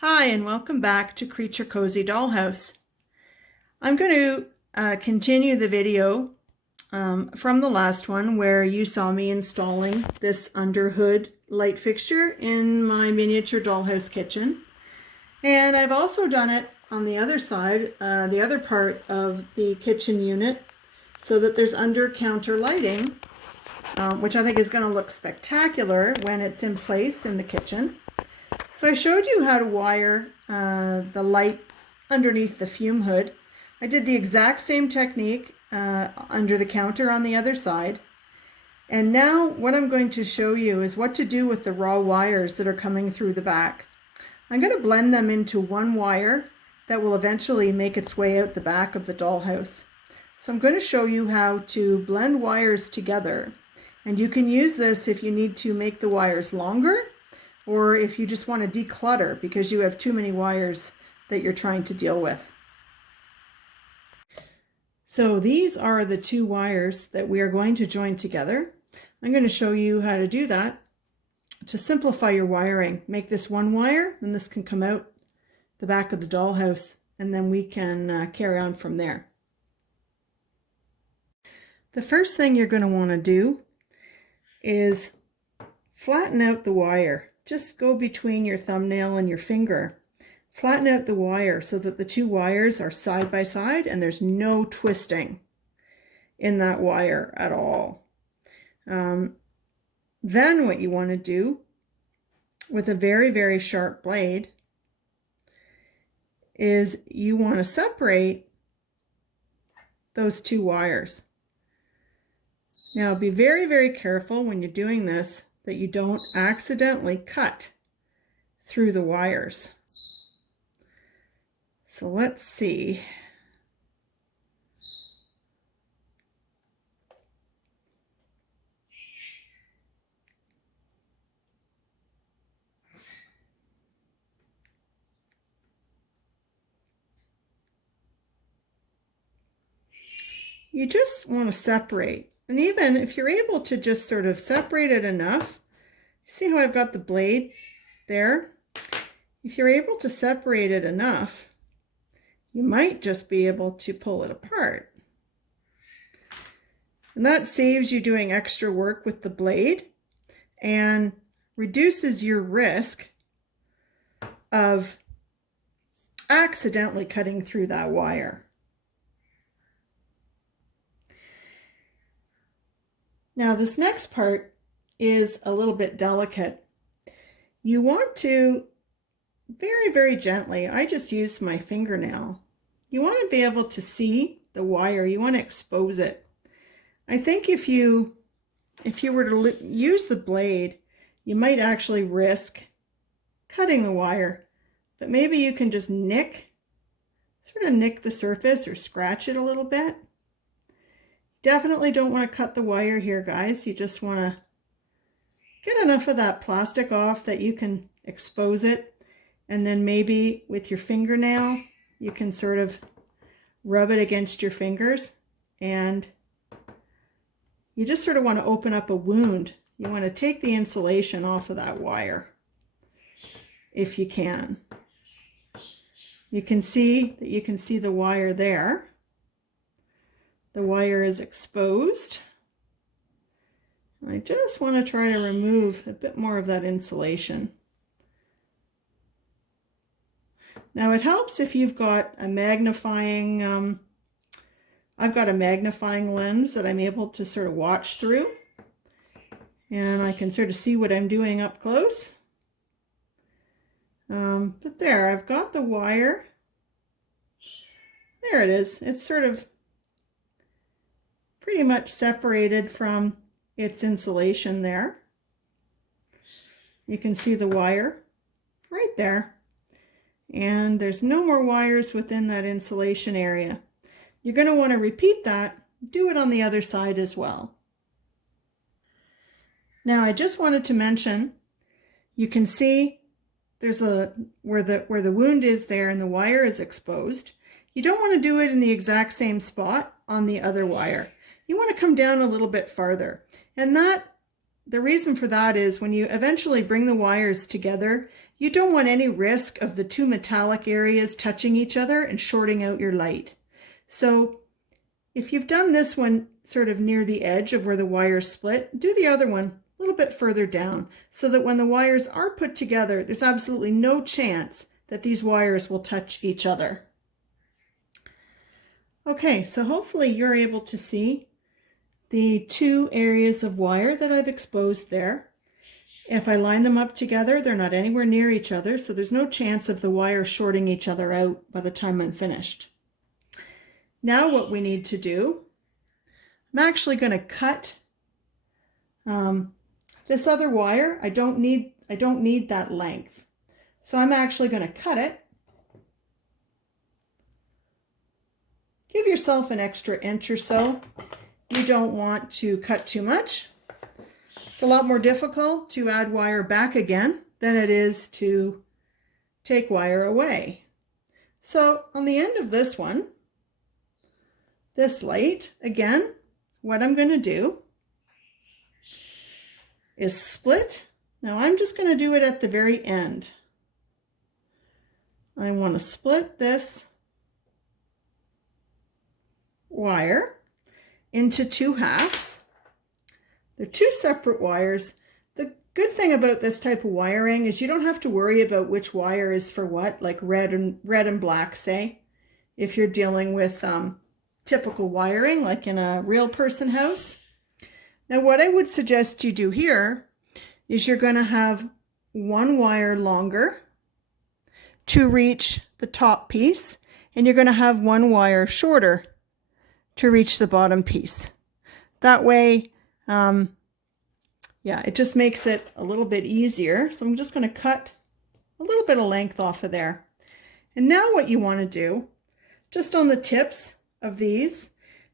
Hi, and welcome back to Creature Cozy Dollhouse. I'm going to continue the video from the last one where you saw me installing this under hood light fixture in my miniature dollhouse kitchen. And I've also done it on the other side, the other part of the kitchen unit, so that there's under counter lighting, which I think is going to look spectacular when it's in place in the kitchen. So I showed you how to wire the light underneath the fume hood. I did the exact same technique under the counter on the other side. And now what I'm going to show you is what to do with the raw wires that are coming through the back. I'm going to blend them into one wire that will eventually make its way out the back of the dollhouse. So I'm going to show you how to blend wires together. And you can use this if you need to make the wires longer, or if you just want to declutter because you have too many wires that you're trying to deal with. So these are the two wires that we are going to join together. I'm going to show you how to do that to simplify your wiring. Make this one wire, then this can come out the back of the dollhouse, and then we can carry on from there. The first thing you're going to want to do is flatten out the wire. Just go between your thumbnail and your finger. Flatten out the wire so that the two wires are side by side and there's no twisting in that wire at all. Then what you want to do with a very, very sharp blade is you want to separate those two wires. Now be very, very careful when you're doing this that you don't accidentally cut through the wires. So let's see. You just want to separate. And even if you're able to just sort of separate it enough, see how I've got the blade there? If you're able to separate it enough, you might just be able to pull it apart. And that saves you doing extra work with the blade and reduces your risk of accidentally cutting through that wire. Now this next part is a little bit delicate. You want to very, very gently, I just use my fingernail. You want to be able to see the wire. You want to expose it. I think if you were to use the blade, you might actually risk cutting the wire, but maybe you can just sort of nick the surface or scratch it a little bit. Definitely don't want to cut the wire here, guys. You just want to get enough of that plastic off that you can expose it, and then maybe with your fingernail you can sort of rub it against your fingers, and you just sort of want to open up a wound. You want to take the insulation off of that wire if you can. You can see the wire there. The wire is exposed. I just want to try to remove a bit more of that insulation. Now it helps if you've got a magnifying, I've got a magnifying lens that I'm able to sort of watch through, and I can sort of see what I'm doing up close. But there, I've got the wire. There it is. It's sort of pretty much separated from its insulation there. You can see the wire right there. And there's no more wires within that insulation area. You're going to want to repeat that. Do it on the other side as well. Now I just wanted to mention, you can see there's where the wound is there and the wire is exposed. You don't want to do it in the exact same spot on the other wire. You want to come down a little bit farther, and that the reason for that is when you eventually bring the wires together, you don't want any risk of the two metallic areas touching each other and shorting out your light. So if you've done this one sort of near the edge of where the wires split, do the other one a little bit further down so that when the wires are put together, there's absolutely no chance that these wires will touch each other. Okay, so hopefully you're able to see the two areas of wire that I've exposed there. If I line them up together, they're not anywhere near each other, so there's no chance of the wire shorting each other out by the time I'm finished. Now what we need to do, I'm actually going to cut this other wire. I don't need that length. So I'm actually going to cut it. Give yourself an extra inch or so. You don't want to cut too much. It's a lot more difficult to add wire back again than it is to take wire away. So on the end of this one, this light, again, what I'm going to do is split. Now I'm just going to do it at the very end. I want to split this wire into two halves. They're two separate wires. The good thing about this type of wiring is you don't have to worry about which wire is for what, like red and black, say, if you're dealing with typical wiring like in a real person house. Now what I would suggest you do here is you're going to have one wire longer to reach the top piece, and you're going to have one wire shorter to reach the bottom piece. That way, yeah, it just makes it a little bit easier. So I'm just going to cut a little bit of length off of there. And now what you want to do, just on the tips of these,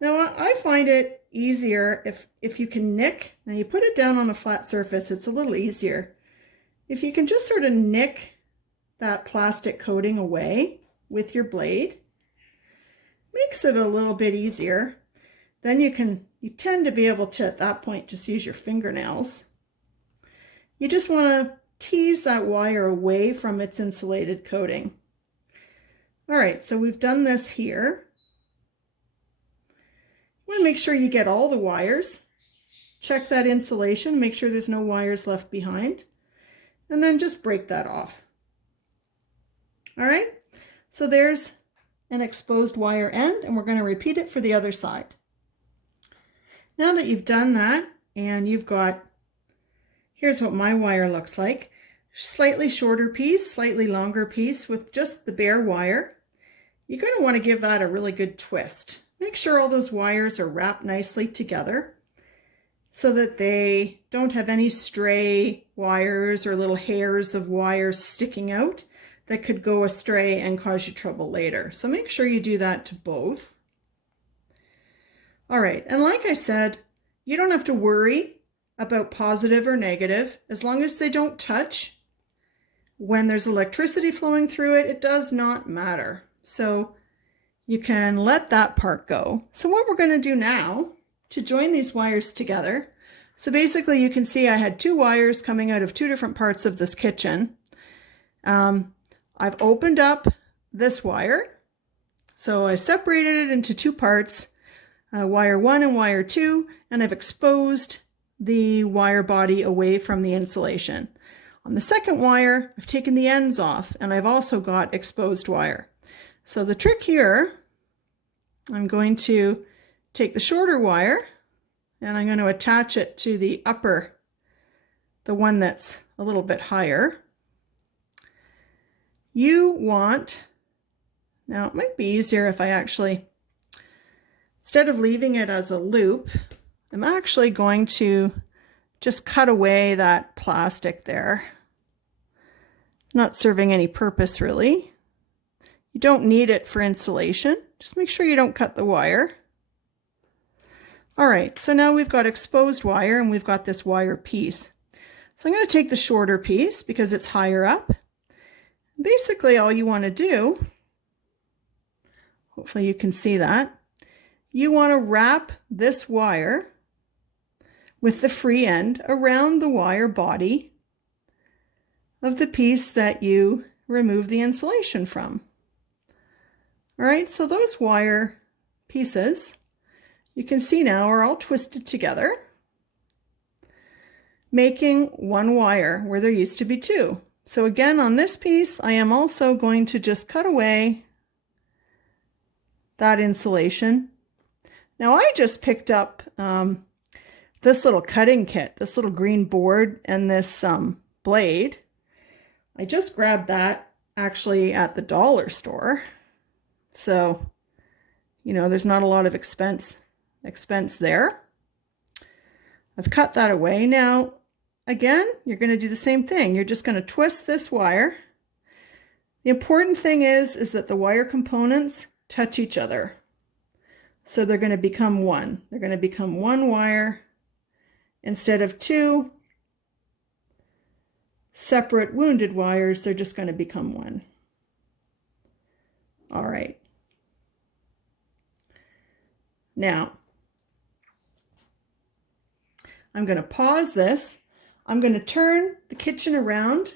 now I find it easier if you can nick. Now you put it down on a flat surface, it's a little easier. If you can just sort of nick that plastic coating away with your blade, makes it a little bit easier. Then you tend to be able to, at that point, just use your fingernails. You just want to tease that wire away from its insulated coating. All right, so we've done this here. You want to make sure you get all the wires. Check that insulation, make sure there's no wires left behind, and then just break that off. All right, so there's an exposed wire end, and we're going to repeat it for the other side. Now that you've done that, and you've got, here's what my wire looks like. Slightly shorter piece, slightly longer piece with just the bare wire. You're going to want to give that a really good twist. Make sure all those wires are wrapped nicely together so that they don't have any stray wires or little hairs of wires sticking out that could go astray and cause you trouble later. So make sure you do that to both. All right, and like I said, you don't have to worry about positive or negative as long as they don't touch. When there's electricity flowing through it, it does not matter. So you can let that part go. So what we're going to do now to join these wires together, so basically you can see I had two wires coming out of two different parts of this kitchen. I've opened up this wire, so I separated it into two parts, wire 1 and wire 2, and I've exposed the wire body away from the insulation. On the second wire, I've taken the ends off, and I've also got exposed wire. So the trick here, I'm going to take the shorter wire, and I'm going to attach it to the upper, the one that's a little bit higher. You want, now it might be easier if I actually, instead of leaving it as a loop, I'm actually going to just cut away that plastic there. Not serving any purpose really. You don't need it for insulation. Just make sure you don't cut the wire. All right, so now we've got exposed wire and we've got this wire piece. So I'm going to take the shorter piece because it's higher up. Basically all you want to do, hopefully you can see that, you want to wrap this wire with the free end around the wire body of the piece that you remove the insulation from. All right, so those wire pieces, you can see now, are all twisted together, making one wire where there used to be two. So again, on this piece, I am also going to just cut away that insulation. Now I just picked up this little cutting kit, this little green board and this blade. I just grabbed that actually at the dollar store. So, you know, there's not a lot of expense there. I've cut that away. Now, again, you're going to do the same thing. You're just going to twist this wire. The important thing is that the wire components touch each other. So they're going to become one. They're going to become one wire instead of two separate wounded wires. They're just going to become one. All right. Now, I'm going to pause this. I'm going to turn the kitchen around.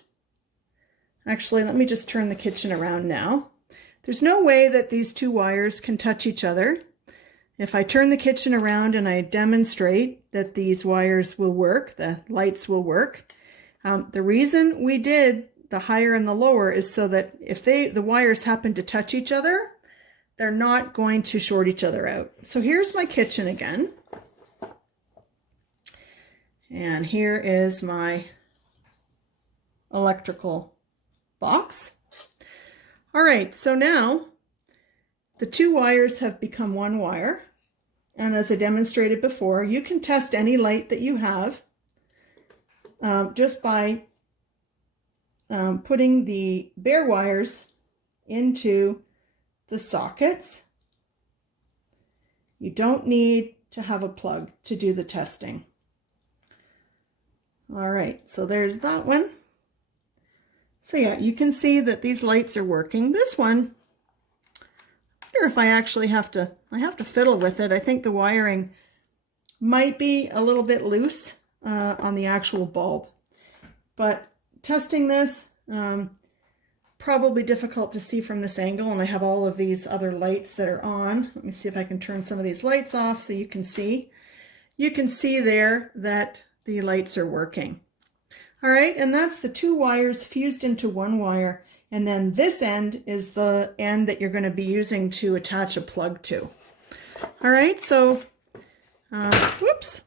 Actually, let me just turn the kitchen around now. There's no way that these two wires can touch each other. If I turn the kitchen around and I demonstrate that these wires will work, the lights will work. The reason we did the higher and the lower is so that if the wires happen to touch each other, they're not going to short each other out. So here's my kitchen again. And here is my electrical box. All right, so now the two wires have become one wire. And as I demonstrated before, you can test any light that you have just by putting the bare wires into the sockets. You don't need to have a plug to do the testing. All right, so there's that one. So yeah, you can see that these lights are working. This one, I wonder if I actually have to fiddle with it. I think the wiring might be a little bit loose on the actual bulb. But testing this, probably difficult to see from this angle, and I have all of these other lights that are on. Let me see if I can turn some of these lights off so you can see. You can see there that the lights are working. All right, and that's the two wires fused into one wire, and then this end is the end that you're going to be using to attach a plug to. All right, so whoops,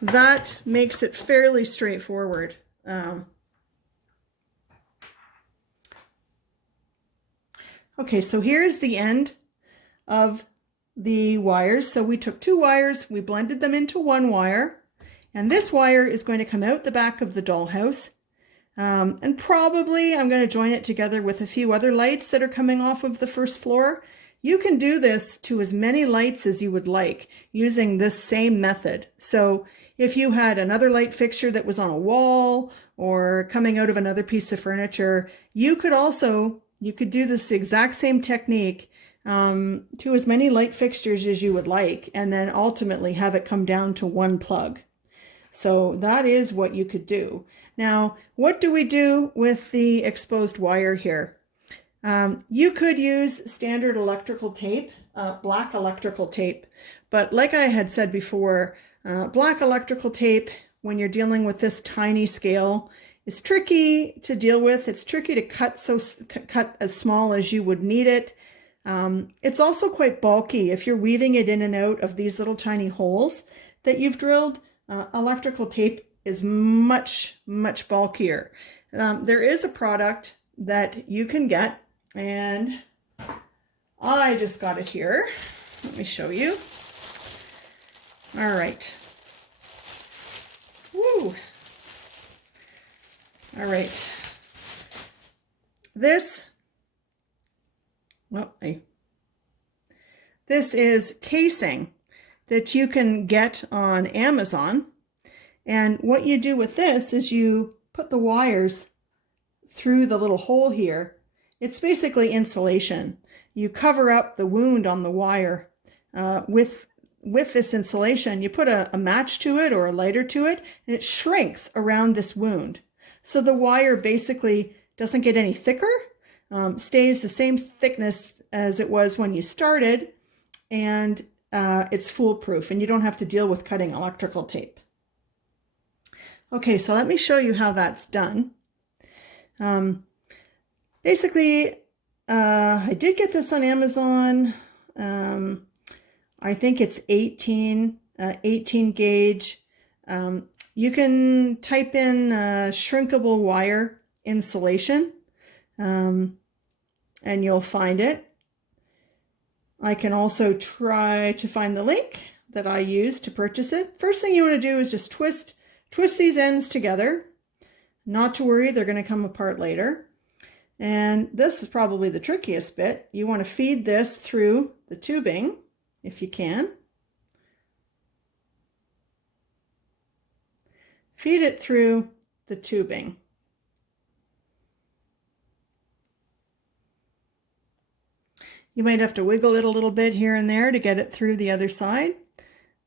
that makes it fairly straightforward. Okay, so here's the end of the wires. So we took two wires, we blended them into one wire, and this wire is going to come out the back of the dollhouse. And probably I'm going to join it together with a few other lights that are coming off of the first floor. You can do this to as many lights as you would like using this same method. So if you had another light fixture that was on a wall or coming out of another piece of furniture, you could do this exact same technique to as many light fixtures as you would like, and then ultimately have it come down to one plug. So that is what you could do. Now, what do we do with the exposed wire here? You could use standard electrical tape, black electrical tape, but like I had said before, black electrical tape, when you're dealing with this tiny scale, is tricky to deal with. It's tricky to cut as small as you would need it. It's also quite bulky. If you're weaving it in and out of these little tiny holes that you've drilled, electrical tape is much, much bulkier. There is a product that you can get, and I just got it here. Let me show you. All right. Woo. All right. This is casing that you can get on Amazon. And what you do with this is you put the wires through the little hole here. It's basically insulation. You cover up the wound on the wire with with this insulation, you put a match to it or a lighter to it, and it shrinks around this wound. So the wire basically doesn't get any thicker, stays the same thickness as it was when you started, and it's foolproof, and you don't have to deal with cutting electrical tape. Okay, so let me show you how that's done. Basically, I did get this on Amazon. I think it's 18 gauge. You can type in shrinkable wire insulation, and you'll find it. I can also try to find the link that I used to purchase it. First thing you want to do is just twist these ends together. Not to worry, they're going to come apart later. And this is probably the trickiest bit. You want to feed this through the tubing, if you can. Feed it through the tubing. You might have to wiggle it a little bit here and there to get it through the other side.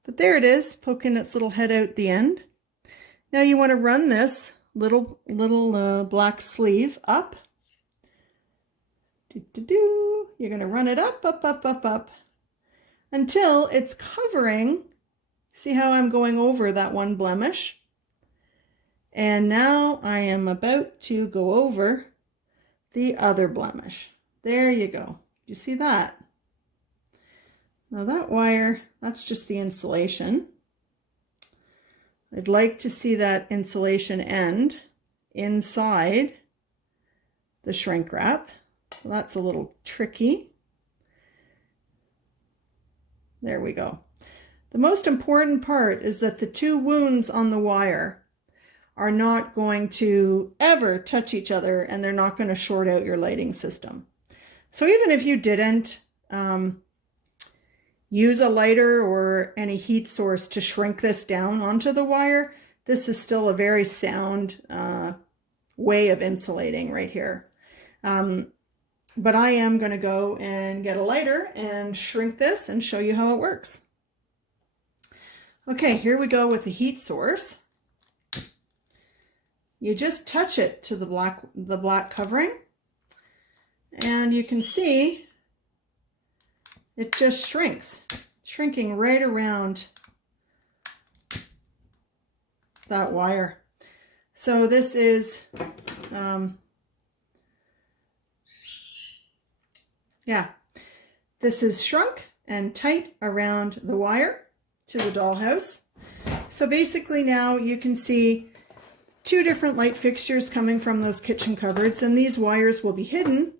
But there it is, poking its little head out the end. Now you want to run this little black sleeve up. You're going to run it up, until it's covering. See how I'm going over that one blemish? And now I am about to go over the other blemish. There you go. You see that? Now that wire, that's just the insulation. I'd like to see that insulation end inside the shrink wrap. So that's a little tricky. There we go. The most important part is that the two wounds on the wire are not going to ever touch each other, and they're not going to short out your lighting system. So even if you didn't use a lighter or any heat source to shrink this down onto the wire, this is still a very sound way of insulating right here. But I am going to go and get a lighter and shrink this and show you how it works. Okay, here we go with the heat source. You just touch it to the black covering, and you can see it just shrinks, shrinking right around that wire. So this is, this is shrunk and tight around the wire to the dollhouse. So basically now you can see two different light fixtures coming from those kitchen cupboards, and these wires will be hidden.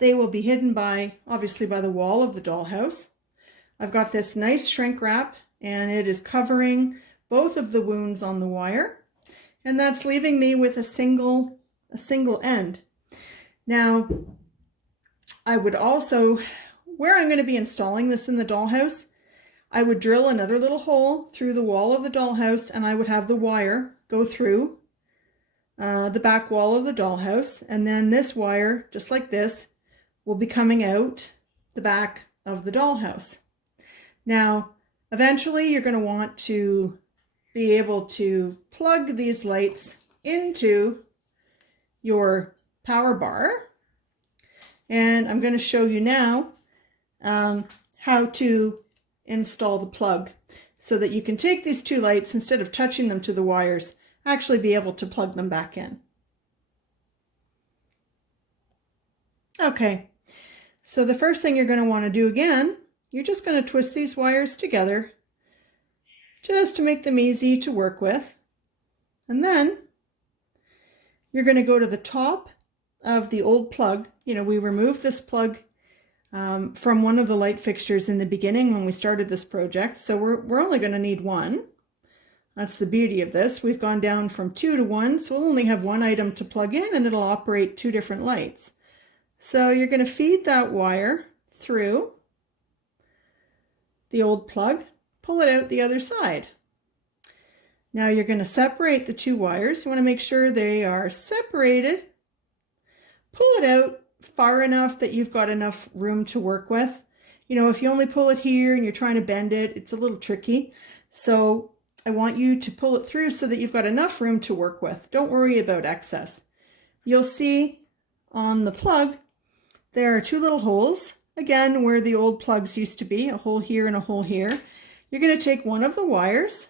They will be hidden obviously by the wall of the dollhouse. I've got this nice shrink wrap, and it is covering both of the wounds on the wire, and that's leaving me with a single end. Now, I would also, where I'm going to be installing this in the dollhouse, I would drill another little hole through the wall of the dollhouse, and I would have the wire go through the back wall of the dollhouse, and then this wire, just like this, will be coming out the back of the dollhouse. Now, eventually you're going to want to be able to plug these lights into your power bar, and I'm going to show you now how to install the plug so that you can take these two lights, instead of touching them to the wires, actually be able to plug them back in. Okay, so the first thing you're going to want to do again, you're just going to twist these wires together just to make them easy to work with. And then you're going to go to the top of the old plug. You know, we removed this plug from one of the light fixtures in the beginning when we started this project. So we're only going to need one. That's the beauty of this. We've gone down from 2 to 1, so we'll only have one item to plug in, and it'll operate 2 different lights. So you're going to feed that wire through the old plug, pull it out the other side. Now you're going to separate the two wires. You want to make sure they are separated. Pull it out far enough that you've got enough room to work with. You know, if you only pull it here and you're trying to bend it, it's a little tricky. So I want you to pull it through so that you've got enough room to work with. Don't worry about excess. You'll see on the plug, there are two little holes, again, where the old plugs used to be, a hole here and a hole here. You're going to take one of the wires,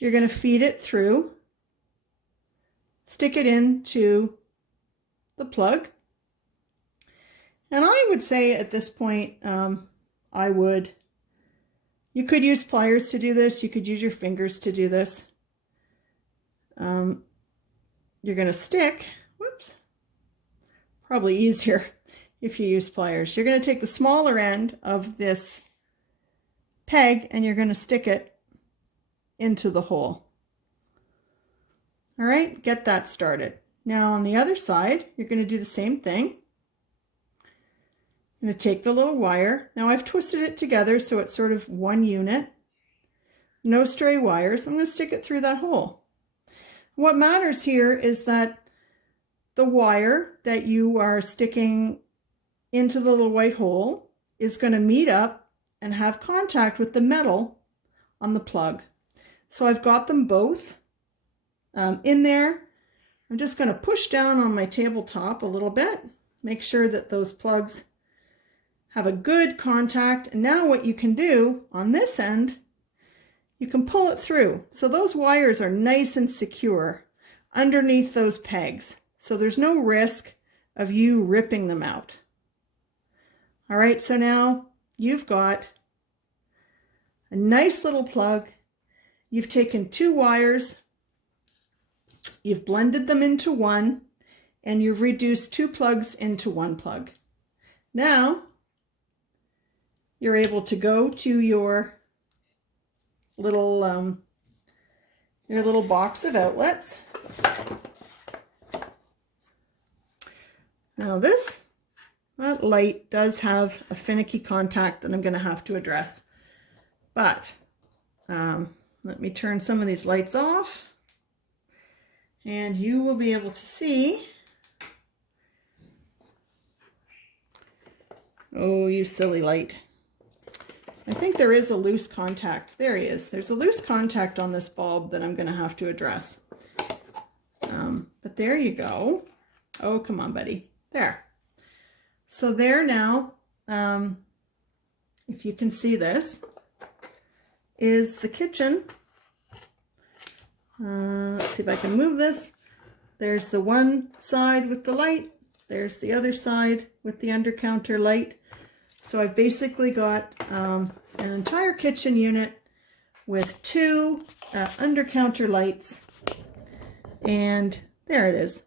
you're going to feed it through, stick it into the plug. And I would say at this point, you could use pliers to do this, you could use your fingers to do this. You're going to stick, whoops, probably easier if you use pliers. You're going to take the smaller end of this peg and you're going to stick it into the hole. All right, get that started. Now on the other side, you're going to do the same thing. I'm going to take the little wire. Now I've twisted it together so it's sort of one unit. No stray wires. I'm going to stick it through that hole. What matters here is that the wire that you are sticking into the little white hole is going to meet up and have contact with the metal on the plug. So I've got them both in there. I'm just going to push down on my tabletop a little bit, make sure that those plugs have a good contact. And now what you can do on this end, you can pull it through. So those wires are nice and secure underneath those pegs. So there's no risk of you ripping them out. All right, so now you've got a nice little plug. You've taken two wires, you've blended them into one, and you've reduced two plugs into one plug. Now you're able to go to your little box of outlets. Now that light does have a finicky contact that I'm going to have to address, but let me turn some of these lights off and you will be able to see. Oh, you silly light. I think there is a loose contact. There he is. There's a loose contact on this bulb that I'm going to have to address. But there you go. Oh, come on, buddy. There. So there now, if you can see this, is the kitchen. Let's see if I can move this. There's the one side with the light. There's the other side with the under counter light. So I've basically got an entire kitchen unit with two under counter lights, and there it is.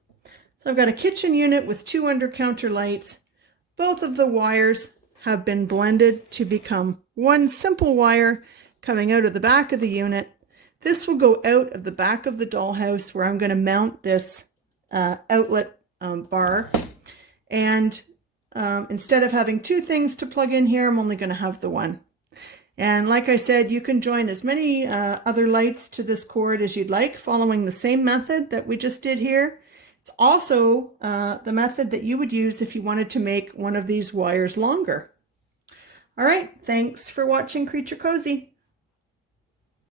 So I've got a kitchen unit with two under counter lights. Both of the wires have been blended to become one simple wire coming out of the back of the unit. This will go out of the back of the dollhouse where I'm going to mount this outlet bar. And instead of having two things to plug in here, I'm only going to have the one. And like I said, you can join as many other lights to this cord as you'd like, following the same method that we just did here. It's also the method that you would use if you wanted to make one of these wires longer. All right, thanks for watching Creature Cozy.